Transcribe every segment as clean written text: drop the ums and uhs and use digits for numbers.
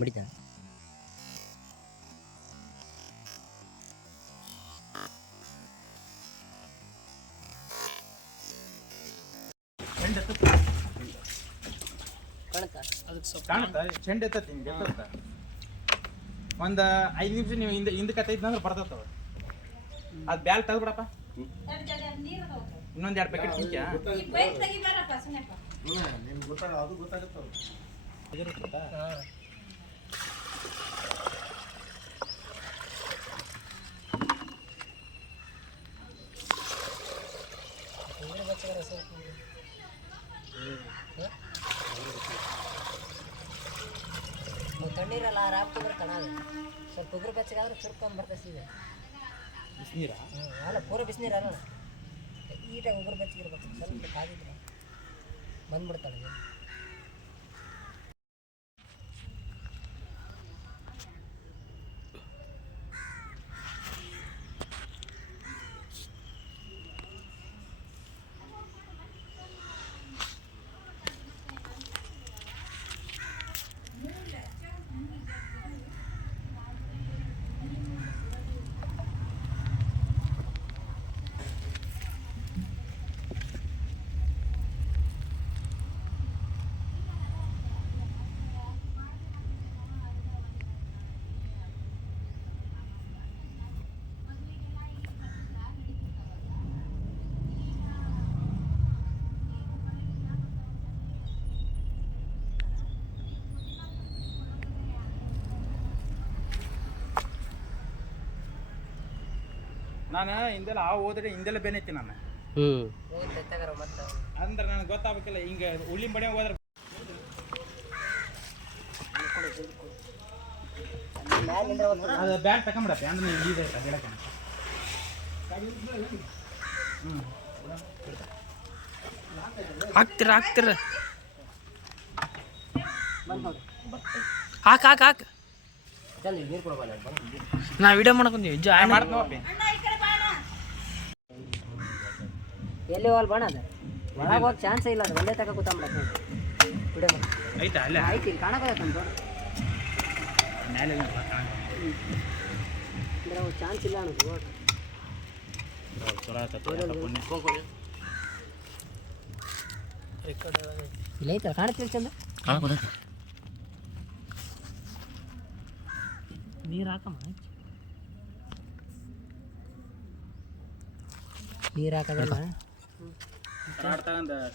ಬಿಡಿತ ಕಾಣುತ್ತಾ ಚೆಂಡ ಎತ್ತತ್ತಿ ಒಂದು 5 ನಿಮಿಷ ನೀವು ಹಿಂದಕ್ಕೆ ಅಂದ್ರೆ ಬರ್ತತ್ತವ ಅದು ಬ್ಯಾಲ್ ತೆಗೆದ್ಬಿಡಪ್ಪ ಇನ್ನೊಂದು 2 ಪ್ಯಾಕೆಟ್ ತಿಂತ್ಯಾ ತಣ್ಣೀರಲ್ಲ ರಾಪ್ತು ಬರ್ತಾನ ಸ್ವಲ್ಪ ಉಗುರು ಬೆಚ್ಚಗಾದ್ರೆ ಚುರ್ಕೊಂಡ್ ಬರ್ತದೆ ಸೀದೆ ಬಿಸಿನೀರ ಅಲ್ಲ ಪೂರ ಬಿಸಿನೀರು ಅಲ್ಲ ಈಟಾಗಿ ಉಗುರು ಬೆಚ್ಚಗಿರ್ಬೇಕು ಸ್ವಲ್ಪ ಕಾದಿದ್ರೆ ಬಂದ್ಬಿಡ್ತಾಳೆ ನಾನು ಹಿಂದೆಲ್ಲ ಹೋದ್ರೆ ಹಿಂದೆಲ್ಲ ಬೆನ್ನೈತಿ ನಾನು ಅಂದ್ರೆ ನನಗೆ ಗೊತ್ತಾಗಬೇಕಿಲ್ಲ ಹಿಂಗೆ ಉಳ್ಳಿ ಬಡಿ ಹೋದ್ರೆ ಅದು ಬ್ಯಾಗ್ ತಗೊಂಬಿಡತ್ತೆ ಅಂದ್ರೆ ನೀವು ಈಜ್ ಆಯ್ತಾ ಹೇಳಕ್ಕೆ ಹಾಕ್ತಿರ ಹಾಕ್ ನೀರು ಕೊಡಬಲ್ಲ ನಾ ವಿಡಿಯೋ ಮಾಡ್ಕೊಂತೀವಿ ಎಲ್ಲಿ ಹೋಗಲ್ ಬಣ್ಣ ಅದ ಒಳಗೆ ಹೋಗಿ ಚಾನ್ಸ್ ಇಲ್ಲ ಅದು ಒಂದೇ ತಗ ಕೂತ್ಬಿಡತ್ತೆ ವಿಡಿಯೋ ಆಯ್ತಾ ಅಲ್ಲ ಆಯ್ತು ಇಲ್ಲಿ ಕಾಣಕತ್ತಂತ ಚಾನ್ಸ್ ಇಲ್ಲ ಅನ್ನೋದು ಇಲ್ಲ ಐತಲ್ಲ ಕಾಣುತ್ತಿಲ್ಲ ಚಂದ ನೀರು ಹಾಕಮ್ಮ ನೀರು ಹಾಕೋದಲ್ಲ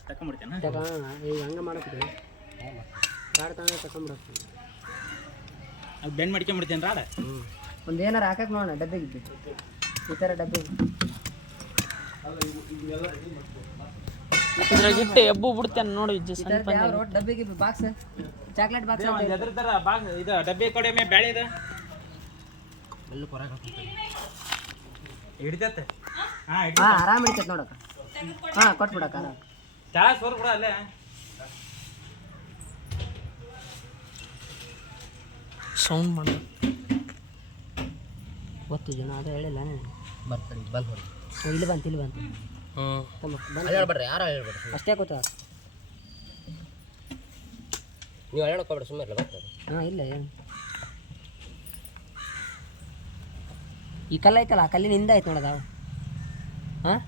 ತಗೊಂಡ್ಬಿಡ್ತೇನೆ ಈಗ ಹಂಗೆ ಮಾಡಕ್ಕೆ ರಾಡ್ ತಗೊಂಡು ತಗೊಂಡ್ಬಿಡಕ್ಕೆ ಅದು ಬೆಂಡ್ ಮಾಡ್ಕೊಂಬಿಡ್ತೇನೆ ರಾಡ ಒಂದು ಏನಾರು ಹಾಕಕ್ಕೆ ನೋಡೋಣ ಡಬ್ಬಿಗೆ ಈ ಥರ ಡಬ್ಬಿ ಇದ್ರಾಗ ಇಟ್ಟು ಎಬ್ಬು ಬಿಡ್ತೇನೆ ನೋಡಿ ಡಬ್ಬಿಗೆ ಬಾಕ್ಸ್ ಚಾಕ್ಲೇಟ್ ಬಾಕ್ಸ್ ಎದ್ರ ಥರ ಬಾಕ್ಸ್ ಇದು ಡಬ್ಬಿ ಕಡೆ ಮೇ ಬ್ಯಾಳೆ ಇದೆ ಎಲ್ಲ ಕೊರ ಹಿಡಿತೈತೆ ಹಾಂ ಆರಾಮ್ ಹಿಡಿತೈತೆ ನೋಡಕ್ಕ ಹಾಂ ಕೊಟ್ಬಿಡಕ್ಕ ಆರಾಮ್ ಚಾ ಸೋರ್ ಬಿಡ ಅಲ್ಲೇ ಸೌಂಡ್ ಮಾಡ ಗೊತ್ತು ಜನ ಅದು ಹೇಳಿಲ್ಲ ಬರ್ತಾರೆ ಬಂದು ಹೊಡಿ ಇಲ್ಲಿ ಬಂತು ಹೇಳ್ಬೇಡ್ರಿ ಯಾರು ಹೇಳ್ಬೇಡ್ರಿ ಅಷ್ಟೇ ಗೊತ್ತ ನೀವು ಹೇಳೋಕೋಬೇಡ್ರಿ ಸುಮ್ಮನೆ ಇಲ್ಲ ಬರ್ತಾರೆ ಹಾಂ ಇಲ್ಲ ಏನು ಈ ಕಲ್ಲು ಐತಲ್ಲ ಆ ಕಲ್ಲಿನ ಹಿಂದೆ ಆಯ್ತು ನೋಡೋದು ಹಾಂ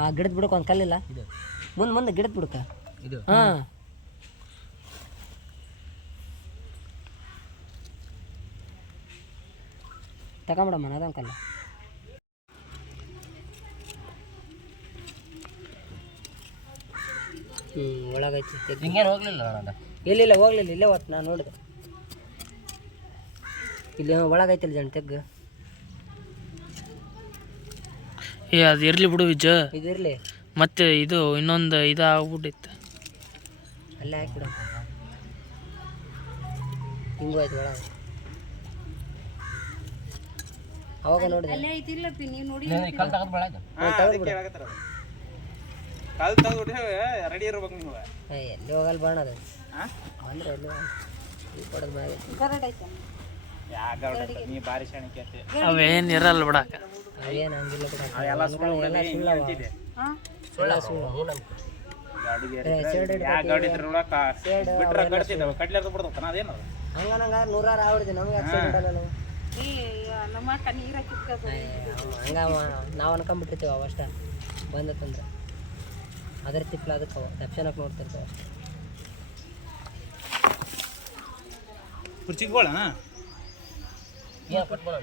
ಆ ಗಿಡದ ಬಿಡಕ್ಕೆ ಒಂದು ಕಲ್ಲಿಲ್ಲ ಮುಂದೆ ಗಿಡದ ಬಿಡಕ್ಕೆ ಇದು ಹಾಂ ತಗೊಂಬಿಡಮ್ಮ ಅದೊಂದು ಕಲ್ಲು ಒಳಗೈತಿ ಹಿಂಗೇನು ಹೋಗ್ಲಿಲ್ಲ ನಾನು ಇಲ್ಲ ಹೋಗ್ಲಿಲ್ಲ ಇಲ್ಲೇ ಒಟ್ಟು ನಾನು ನೋಡಿದೆ ಇಲ್ಲಿ ಒಳಗೈತಿಲ್ಲ ಜನ ತೆಗ್ಗು ಅದು ಇರ್ಲಿ ಬಿಡು ವಿಜ ಇದಿರಲಿ ಮತ್ತೆ ಇದು ಇನ್ನೊಂದು ಇದು ಆಗ್ಬಿಟ್ಟಿತ್ತು ಅಲ್ಲೇ ಹಾಕಿಬಿಡ ಹಿಂಗೂ ಆಯ್ತು ಒಳಗೆ ಅವಾಗ ನೋಡಿದೆ ಕಲ್ ತಗದ್ ಬೇಡ ಕಾಲ್ ತೆಗೆದ್ಬಿಟ್ರೆ ರೆಡಿ ಇರ್ಬೇಕು ನೀವು ಎಲ್ಲಿ ಹೋಗಲ್ಲ ಬಾಣ ಅದು ಅಂದ್ರೆ ಎಲ್ಲಿ ಕೊಡೋದು ಮ್ಯಾಗೆ ನೀ ಭಾರಿ ಶಾಣಿಕೆ ಅಷ್ಟೇ ಅವೇನು ಇರಲ್ಲ ಬಿಡಾಕ ಅವೇನು ಹಂಗಿಲ್ಲ ಬಿಡ ಎಲ್ಲ ಸುಳ್ಳು ಗಾಡಿ ಬಿಟ್ರೆ ಕಟ್ಲಿರ್ದು ಬಿಡ್ತಾನ ಅದೇನದು ಹಂಗ ನೂರಾರು ಆವಿಡ್ದೆ ನಮ್ಗೆ ಆಕ್ಸಿಡೆಂಟ್ ಅಲ್ಲ ನಾವು ನಮ್ಮ ಅಕ್ಕ ನೀರು ಹಾಕಿದ್ಕದು ಹಂಗ ನಾವು ಅನ್ಕೊಂಬಿಟ್ಟಿರ್ತೀವಿ ಅವ ಅಷ್ಟ ಬಂದತ್ತಂದ್ರೆ ಅದ್ರ ತಿಪ್ಪಲ ಅದಕ್ಕೆ ಅವ ತಪ್ಸನಕ್ಕೆ ನೋಡ್ತಿರ್ತೀವಿ ಅಷ್ಟೇ. ಕುರ್ಚಿಗೋಳ ಏನು ಕೊಟ್ಬೋಣ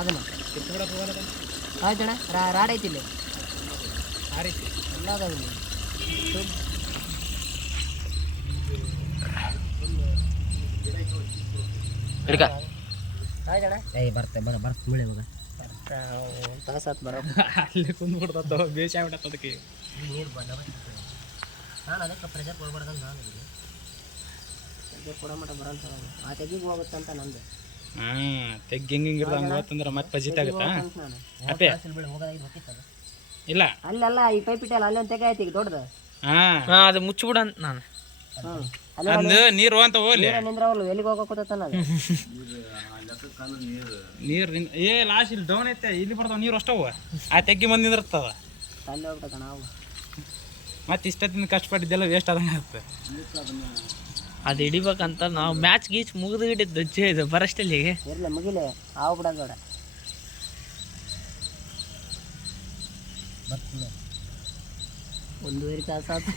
ಅದನ್ನ ಆಯ್ತಣ್ಣ ರಾಡ್ ಐತಿ ಇಲ್ಲಿ ಎಲ್ಲ ಅದಾವ ಇಲ್ಲಿ ಆಯ್ತಣ್ಣ ಬರ್ತೆ ಮುಳಿ ಮಗ ತಾಸು ಆತು ಬರೋ ಅಲ್ಲಿ ಕುಂದ್ಬಿಡ್ತದ ಬೇಷ ಆಗ್ಬಿಟ್ಟದ ಅದಕ್ಕೆ ನೀರು ಬಂದ ನಾನು ಅದಕ್ಕೆ ಪ್ರೆಷರ್ ಕೊಡ್ಬಾರ್ದಂತ ನಾನು ಕೊಡೋ ಮಟ್ಟ ಬರಲ್ಲ ಸರ್ ಆ ತೆಗಿಗೆ ಹೋಗುತ್ತಂತ ನಂದು ತೆಗ್ಗಿ ಹಿಂಗೆ ಇರ್ದಂಗೆ ಹೋತಂದ್ರೆ ಮತ್ತೆ ಪಜಿತ್ ಆಗುತ್ತಾ ನಾನು ಅಪ್ಪೆ ಹೋಗೋದಾಗಿ ಗೊತ್ತಿತ್ತದ ಇಲ್ಲ ಅಲ್ಲೆಲ್ಲ ಈ ಪೈಪ್ ಇಟ್ಟಲ್ಲ ಅಲ್ಲಿ ಒಂದು ತೆಗೆ ಐತಿ ಈಗ ದೊಡ್ಡದು ಹಾಂ ಅದು ಮುಚ್ಚಿಬಿಡ ಅಂತ ನಾನು ಅಂದು ನೀರು ಅಂತ ಹೋಗ್ಲಿ ನಿಂದ್ರವಲ್ಲ ಎಲ್ಲಿಗೆ ಹೋಗೋಕತ್ತಾನ ಅದು ನೀರು ಏ ಲಾಸ್ಟ್ ಇಲ್ಲಿ ಡೌನ್ ಐತೆ ಇಲ್ಲಿ ಬರ್ತಾವ ನೀರು ಅಷ್ಟವ ಆ ತೆಗ್ಗಿ ಮಂದಿ ನಿಂದಿರ್ತದ ಅಲ್ಲಿ ಹೋಗ್ಬೇಕ ನಾವು ಮತ್ತೆ ಇಷ್ಟೊತ್ತಿನ ಕಷ್ಟಪಟ್ಟಿದ್ದೆಲ್ಲ ವೇಸ್ಟ್ ಆದಂಗೆ ಆಗುತ್ತೆ ಅದು ಹಿಡಿಬೇಕಂತ ನಾವು ಮ್ಯಾಚ್ ಗೀಚ್ ಮುಗಿದು ಹಿಡಿದ್ದು ಇದು ಬರಷ್ಟಲ್ಲಿಗೆ ಇರಲಿ ಮುಗಿಲೆ ಹಾವು ಬಿಡೋದು ಬೇಡ ಒಂದೂವರೆ ತಾಸು ಆತು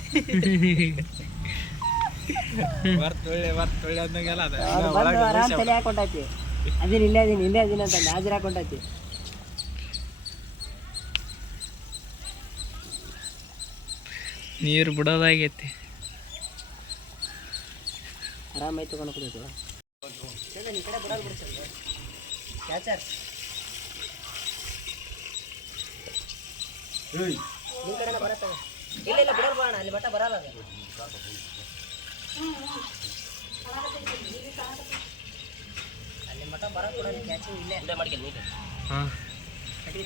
ಬರ್ತೊಳ್ಳೆ ಅಂದಂಗೆಲ್ಲ ಅದ ಅದು ಬಂದು ಆರಾಮ್ ತಲೆ ಹಾಕೊಂಡೈತಿ ಅದೀನಿ ಇಲ್ಲೇ ಅದೀನಿ ಅಂತ ಹಾಜರು ಹಾಕೊಂಡೈತಿ ನೀರು ಬಿಡೋದಾಗೈತಿ ಆರಾಮಾಗಿ ತಗೊಂಡು ಹೋಗ್ತೈತಿ ಈ ಕಡೆ ಬಿಡೋದು ಬಿಡ್ಸಲ್ಲ ಕ್ಯಾಚರ್ ಈ ಕಡೆ ಬರತ್ತ ಇಲ್ಲ ಇಲ್ಲ ಬಿಡೋದು ಬಾಣ ಅಲ್ಲಿ ಮಟ್ಟ ಬರಲ್ಲ ಅದು ಅಲ್ಲಿ ಮಟ್ಟ ಬರೋದು ಕೂಡ ಕ್ಯಾಚಿಂಗ್ ಇಲ್ಲೇ ಇಲ್ಲೇ ಮಾಡ್ಕೊಂಡು ನೀರು ಹಾಂ ಕಟ್ಟಿ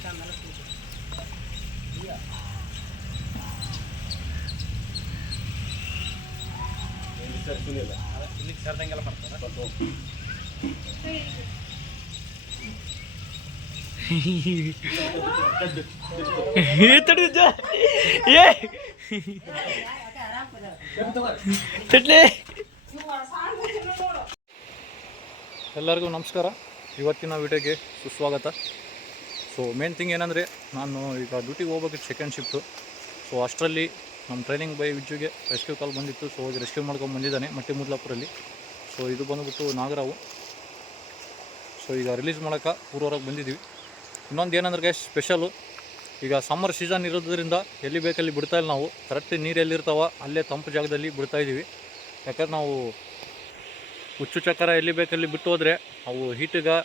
ಮೇಲೆ ಇಲ್ಲಿಗೆ ಸರ್ದಂಗೆಲ್ಲ ಬರ್ತದ ಎಲ್ಲರಿಗೂ ನಮಸ್ಕಾರ. ಇವತ್ತಿನ ವಿಡಿಯೋಗೆ ಸುಸ್ವಾಗತ. ಸೊ ಮೇನ್ ಥಿಂಗ್ ಏನಂದರೆ, ನಾನು ಈಗ ಡ್ಯೂಟಿಗೆ ಹೋಗ್ಬೇಕಿತ್ತು, ಸೆಕೆಂಡ್ ಶಿಫ್ಟು. ಸೊ ಅಷ್ಟರಲ್ಲಿ ನಮ್ಮ ಟ್ರೈನಿಂಗ್ ಬೈ ವಿಜ್ಜುಗೆ ರೆಸ್ಕ್ಯೂ ಕಾಲ್ ಬಂದಿತ್ತು. ಸೊ ಹೋಗಿ ರೆಸ್ಕ್ಯೂ ಮಾಡ್ಕೊಂಡು ಬಂದಿದ್ದಾನೆ ಮಟ್ಟಿಮುದ್ಲಾಪುರಲ್ಲಿ. ಸೊ ಇದು ಬಂದುಬಿಟ್ಟು ನಾಗರಾವು. ಸೊ ಈಗ ರಿಲೀಸ್ ಮಾಡೋಕ್ಕೆ ಊರವರೆಗೆ ಬಂದಿದ್ದೀವಿ. ಇನ್ನೊಂದು ಏನಂದ್ರೆ ಗೈಸ್ ಸ್ಪೆಷಲು, ಈಗ ಸಮ್ಮರ್ ಸೀಸನ್ ಇರೋದ್ರಿಂದ ಎಲ್ಲಿ ಬೇಕಲ್ಲಿ ಬಿಡ್ತಾಯಿಲ್ಲ ನಾವು. ಕರೆಕ್ಟ್ ನೀರು ಎಲ್ಲಿರ್ತಾವ ಅಲ್ಲೇ ತಂಪು ಜಾಗದಲ್ಲಿ ಬಿಡ್ತಾಯಿದ್ದೀವಿ. ಯಾಕಂದ್ರೆ ನಾವು ಹುಚ್ಚು ಚಕ್ರ ಎಲ್ಲಿ ಬೇಕಲ್ಲಿ ಬಿಟ್ಟು ಹೋದರೆ ಅವು ಹೀಟಿಗೆ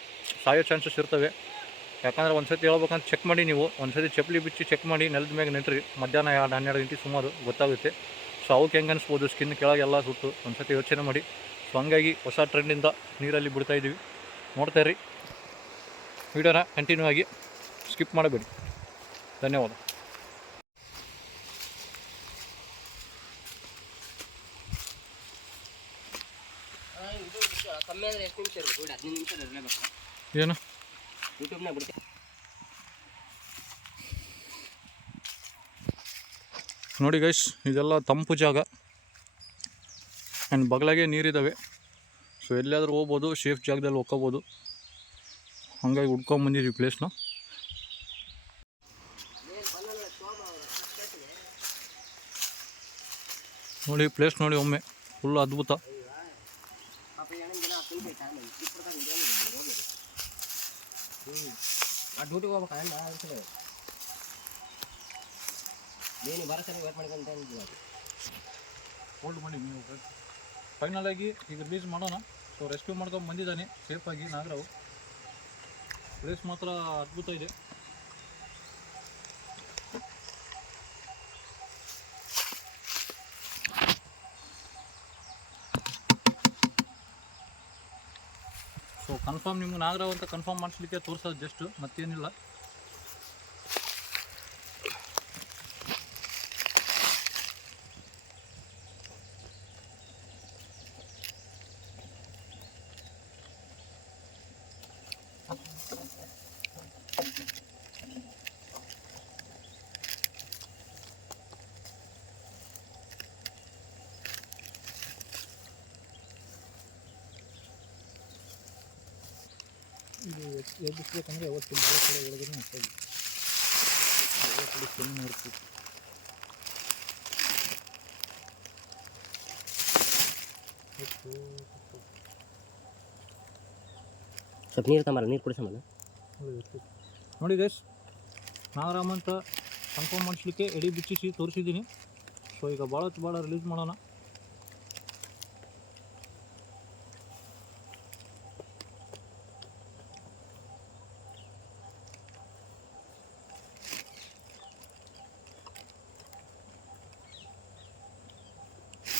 ಸಾಯೋ ಚಾನ್ಸಸ್ ಇರ್ತವೆ. ಯಾಕಂದರೆ ಒಂದು ಸತಿ ಹೇಳ್ಬೇಕಂತ ಚೆಕ್ ಮಾಡಿ, ನೀವು ಒಂದು ಸತಿ ಚಪ್ಪಲಿ ಬಿಚ್ಚಿ ಚೆಕ್ ಮಾಡಿ ನೆಲದ ಮ್ಯಾಗ ನೆಟ್ರಿ ಮಧ್ಯಾಹ್ನ 12 ಗಂಟೆ ಸುಮಾರು ಗೊತ್ತಾಗುತ್ತೆ. ಸೊ ಅವಕ್ಕೆ ಹೆಂಗೆ ಅನಿಸ್ಬೋದು, ಸ್ಕಿನ್ ಕೆಳಗೆಲ್ಲ ಸುಟ್ಟು. ಒಂದು ಸತಿ ಯೋಚನೆ ಮಾಡಿ. ಸೊ ಹಂಗಾಗಿ ಹೊಸ ಟ್ರೆಂಡಿಂದ ನೀರಲ್ಲಿ ಬಿಡ್ತಾಯಿದ್ದೀವಿ. ನೋಡ್ತಾ ಇರಿ ವಿಡಿಯೋನ ಕಂಟಿನ್ಯೂ ಆಗಿ, ಸ್ಕಿಪ್ ಮಾಡಬೇಡಿ. ಧನ್ಯವಾದ. ಕಮ್ಮಿ ಅಂದರೆ ಎಷ್ಟು ನಿಮಿಷ ಇರಬೇಕು? 15 ನಿಮಿಷ ಇರಲೇಬೇಕು. ಏನು ಯೂಟ್ಯೂಬ್ನಾಗ ಬಿಡ್ತೀನಿ. ನೋಡಿ ಗೈಸ್, ಇದೆಲ್ಲ ತಂಪು ಜಾಗ ಆ್ಯಂಡ್ ಬಗಲಾಗೆ ನೀರಿದ್ದಾವೆ. ಸೊ ಎಲ್ಲಾದರೂ ಹೋಗ್ಬೋದು, ಸೇಫ್ ಜಾಗದಲ್ಲಿ ಹೋಗ್ಕೋಬೋದು. ಹಾಗಾಗಿ ಹುಡ್ಕೊಂಬಂದಿದ್ದೀವಿ ಪ್ಲೇಸ್ನ. ನೋಡಿ ಪ್ಲೇಸ್ ನೋಡಿ ಒಮ್ಮೆ, ಫುಲ್ ಅದ್ಭುತ. ಆ ಡ್ಯೂಟಿಗೆ ಹೋಗ್ಬೇಕಲ್ಲ ನೀನು ಬರೋ ಸಲ ವೇಟ್ ಮಾಡ್ಕೊಂತ ಹೋಲ್ಡ್ ಮಾಡಿ ನೀವು. ಫೈನಲ್ ಆಗಿ ಈಗ ರಿಲೀಸ್ ಮಾಡೋಣ. ಸೊ ರೆಸ್ಕ್ಯೂ ಮಾಡ್ಕೊಂಡು ಬಂದಿದ್ದಾನೆ ಸೇಫಾಗಿ ನಾಗರಾವು. ಪ್ಲೇಸ್ ಮಾತ್ರ ಅದ್ಭುತ ಇದೆ. ಸೊ ಕನ್ಫರ್ಮ್ ನಿಮ್ಗೆ ನಾಗರಾವ್ ಅಂತ ಕನ್ಫರ್ಮ್ ಮಾಡಿಸ್ಲಿಕ್ಕೆ ತೋರಿಸೋದು ಜಸ್ಟ್ ಮತ್ತೇನಿಲ್ಲ. ಇದು ಎಬ್ಬಿಸ್ಬೇಕಂದ್ರೆ ಅವತ್ತು ಭಾಳ ಕಡೆ ಒಳಗಡೆ ಆಗ್ತದೆ, ಭಾಳ ಕಡೆ ಕಮ್ಮಿ ಇರ್ತದೆ. ಸ್ವಲ್ಪ ನೀರು ತಮ್ಮಲ್ಲ, ನೀರು ಕುಡಿಸಮಲ್ಲ. ನೋಡಿ ಗೈಸ್, ನಾಗರಾಮ್ ಅಂತ ಕನ್ಫರ್ಮ್ ಮಾಡಿಸ್ಲಿಕ್ಕೆ ಎಡಿ ಬಿಚ್ಚಿಸಿ ತೋರಿಸಿದ್ದೀನಿ. ಸೊ ಈಗ ಭಾಳ ರಿಲೀಸ್ ಮಾಡೋಣ.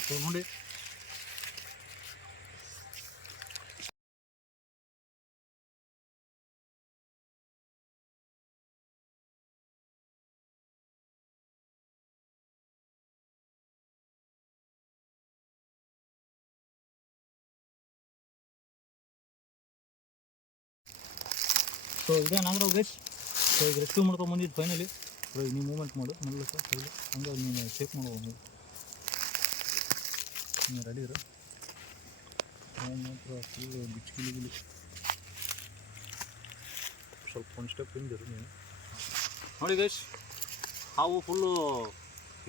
ಸೊ ನೋಡಿ ಸೊ ಇದೇ ನಾಗರಾವ್ ಗೈಸ್. ಸೊ ಈಗ ರೆಸ್ಕ್ಯೂ ಮಾಡ್ಕೊಂಡು ಬಂದಿದ್ದು ಫೈನಲಿ. ಸೊ ಈಗ ನೀವು ಮೂವ್ಮೆಂಟ್ ಮಾಡು ಮೆಲ್ಲಕ್ಕೆ ಕೈಲಿ, ಹಂಗೆ ನೀನು ಶೇಕ್ ಮಾಡುವ, ನೀವು ರೆಡಿ ಇರು. ನಾನು ಮಾತ್ರ ಫುಲ್ಲು ಬಿಚ್ಕಿಲಿ ಸ್ವಲ್ಪ ಒಂದು ಸ್ಟೆಪ್ ಹಿಂದಿರು ನೀವು. ನೋಡಿ ಗೈಸ್, ಹಾವು ಫುಲ್ಲು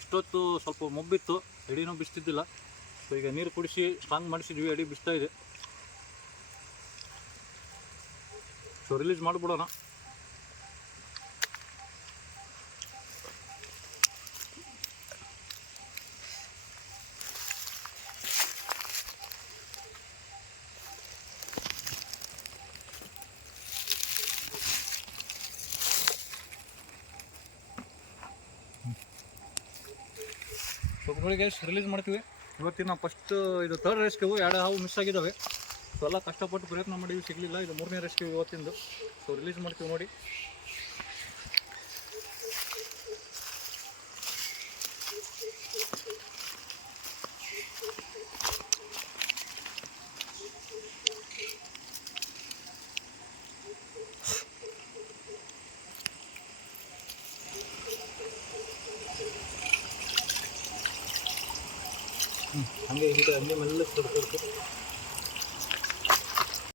ಇಷ್ಟೊತ್ತು ಸ್ವಲ್ಪ ಮೊಬ್ಬಿತ್ತು, ಎಡಿನೂ ಬಿಸ್ತಿದ್ದಿಲ್ಲ. ಸೊ ಈಗ ನೀರು ಕುಡಿಸಿ ಸ್ಟ್ರಾಂಗ್ ಮಾಡಿಸಿದ್ವಿ, ಎಡಿ ಬಿಸ್ತಾ ಇದೆ. ಸೊ ರಿಲೀಸ್ ಮಾಡಿಬಿಡೋಣ. ಸೊ ನೋಡಿ ಗೈಸ್, ರಿಲೀಸ್ ಮಾಡ್ತೀವಿ. ಇವತ್ತಿನ ಫಸ್ಟ್ ಇದು 3rd ರೆಸ್ಕ್ಯೂ. 2 ಹಾವು ಮಿಸ್ ಆಗಿದ್ದಾವೆ. ಸೊ ಎಲ್ಲ ಕಷ್ಟಪಟ್ಟು ಪ್ರಯತ್ನ ಮಾಡಿದ್ವಿ, ಸಿಗಲಿಲ್ಲ. ಇದು 3ನೇ ರೆಸ್ಕ್ಯೂ ಇವತ್ತಿಂದು. ಸೊ ರಿಲೀಸ್ ಮಾಡ್ತೀವಿ ನೋಡಿ. ಹಂಗೆ ಮೆಲ್ಲಕ್ಕೆ ತರ್ಬೇಕು.